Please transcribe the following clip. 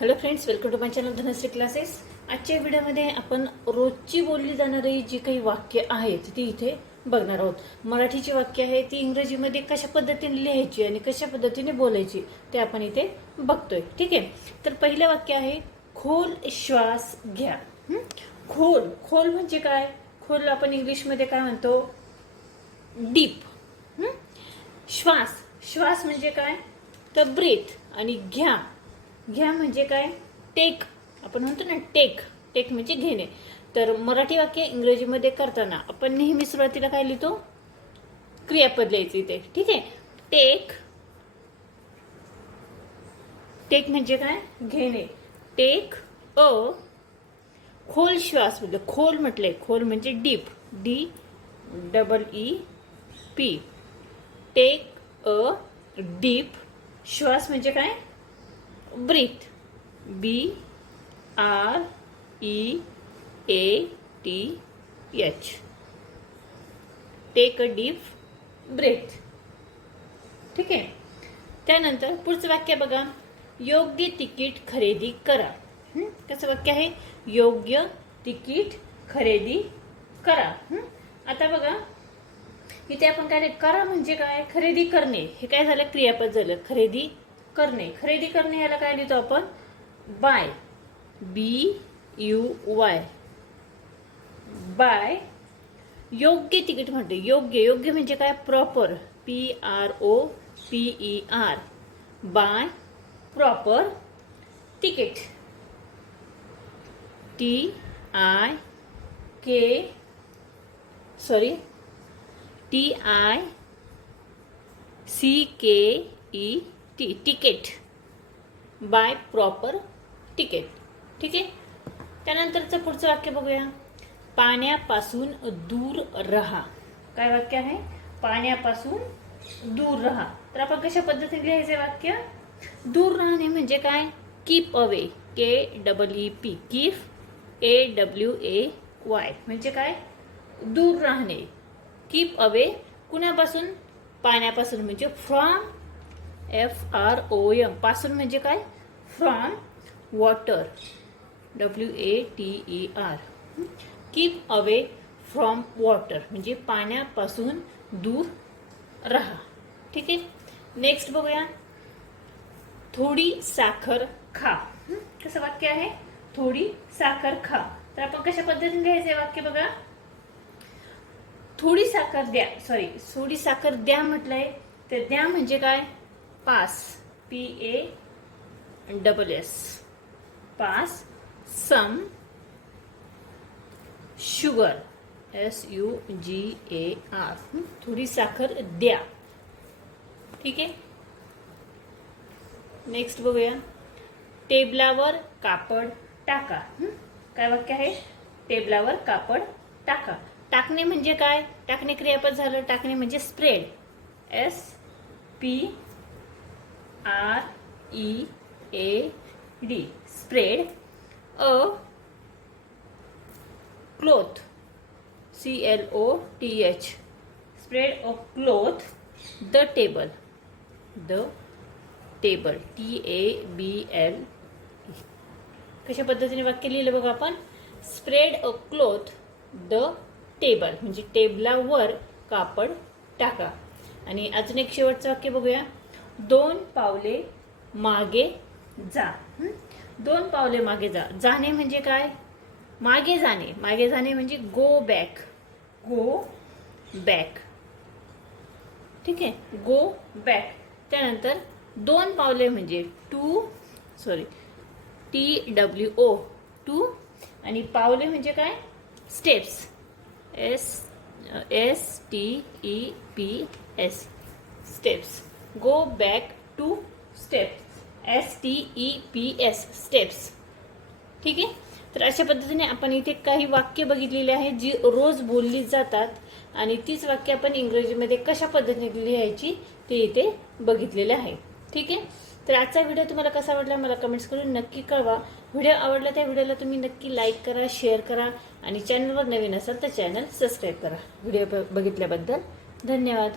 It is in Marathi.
Hello friends welcome to my channel Dhanashree classes आजच्या व्हिडिओमध्ये आपण रोजची बोलली जाणारी जी काही वाक्य आहेत ती इथे बघणार आहोत. मराठीची वाक्य आहे ती इंग्रजीमध्ये कशा पद्धतीने लिहायची आणि कशा पद्धतीने बोलायची ते आपण इथे बघतोय. ठीक आहे? तर पहिलं वाक्य आहे खोल श्वास घ्या. खोल खोल म्हणजे काय? खोल आपण इंग्लिशमध्ये काय म्हणतो? डीप. श्वास श्वास म्हणजे काय? तर ब्रेथ आणि घ्या. घ्या म्हणजे काय? टेक आपण म्हणतो ना टेक टेक म्हणजे घेणे. तर मराठी वाक्य इंग्रजीमध्ये करताना आपण नेहमी सुरुवातीला काय लिहितो? क्रियापद लिहायचं इथे. ठीक आहे? टेक टेक म्हणजे काय? घेणे. टेक अ खोल श्वास म्हणजे खोल म्हटलंय. खोल म्हणजे deep D double E P take a deep श्वास म्हणजे काय? Breath B R E A T H take a deep breath ठीक आहे? त्यानंतर पुढचं वाक्य बघा. योग्य तिकीट खरेदी करा. कसं वाक्य आहे? योग्य तिकीट खरेदी करा. आता बघा. इथे आपण काय करा म्हणजे काय? खरेदी करणे. हे काय झालं? क्रियापद झालं. खरेदी करणे. खरेदी करणे याला काय लिहितो आपण? Buy B U Y buy योग्य तिकीट म्हणते. योग्य. योग्य म्हणजे काय? Proper P R O P E R buy proper ticket T I K sorry T I C K E T ticket buy proper ticket ठीक आहे? त्यानंतरचं पुढचं वाक्य बघूया. पाण्यापासून दूर रहा. काय वाक्य आहे? पाण्यापासून दूर रहा. तर आपण कशा पद्धतीने लिहायचं वाक्य? दूर राहणे म्हणजे काय? Keep away K W P keep A W A Y म्हणजे काय? दूर राहणे. कीप अवे कुणापासून? पाण्यापासून. म्हणजे from F R O M पासून म्हणजे काय? From water W A T E R keep away from water म्हणजे पाण्यापासून दूर राहा. ठीक आहे? नेक्स्ट बघूया. थोडी साखर खा? कसं वाक्य आहे? थोडी साखर खा. तर आपण कशा पद्धतीने लिहायचे वाक्य बघा? थोडी साखर द्या. सॉरी थोडी साखर द्या म्हटलंय. तर द्या म्हणजे काय? Pass P A double S. Pass some sugar S U G A R. थोडी साखर द्या. ठीक आहे? नेक्स्ट बघूया. टेबलावर कापड टाका. काय वाक्य आहे? टेबलावर कापड टाका. टाकणे म्हणजे काय? टाकणे क्रियापद झालं. टाकणे म्हणजे spread S P R E A D spread a cloth C L O T H spread a cloth the table the table T A B L कशा पद्धतीने वाक्य लिहिलं बघा आपण? Spread a cloth the table म्हणजे टेबलावर कापड टाका. आणि अजून एक शेवटचं वाक्य बघूया. दोन पावले मागे जा? दोन पावले मागे जा. जाणे म्हणजे काय? मागे जाणे. मागे जाणे म्हणजे गो बॅक गो बॅक ठीक आहे? गो बॅक त्यानंतर दोन पावले म्हणजे two sorry T W O two आणि पावले म्हणजे काय? Steps S S T E P S steps go back two steps S T E P S steps ठीक आहे? तर अशा पद्धतीने आपण इथे काही वाक्य बघितलेली आहेत जी रोज बोलली जातात. आणि तीच वाक्य आपण इंग्रजीमध्ये कशा पद्धतीने लिहायची ते इथे बघितलेले आहे. ठीक आहे? तर आजचा व्हिडिओ तुम्हाला कसा वाटला मला कमेंट्स करून नक्की कळवा. व्हिडिओ आवडला त्या व्हिडिओला तुम्ही नक्की लाईक करा शेअर करा आणि चॅनलवर नवीन असाल तर चॅनल सबस्क्राईब करा. व्हिडिओ बघितल्याबद्दल धन्यवाद.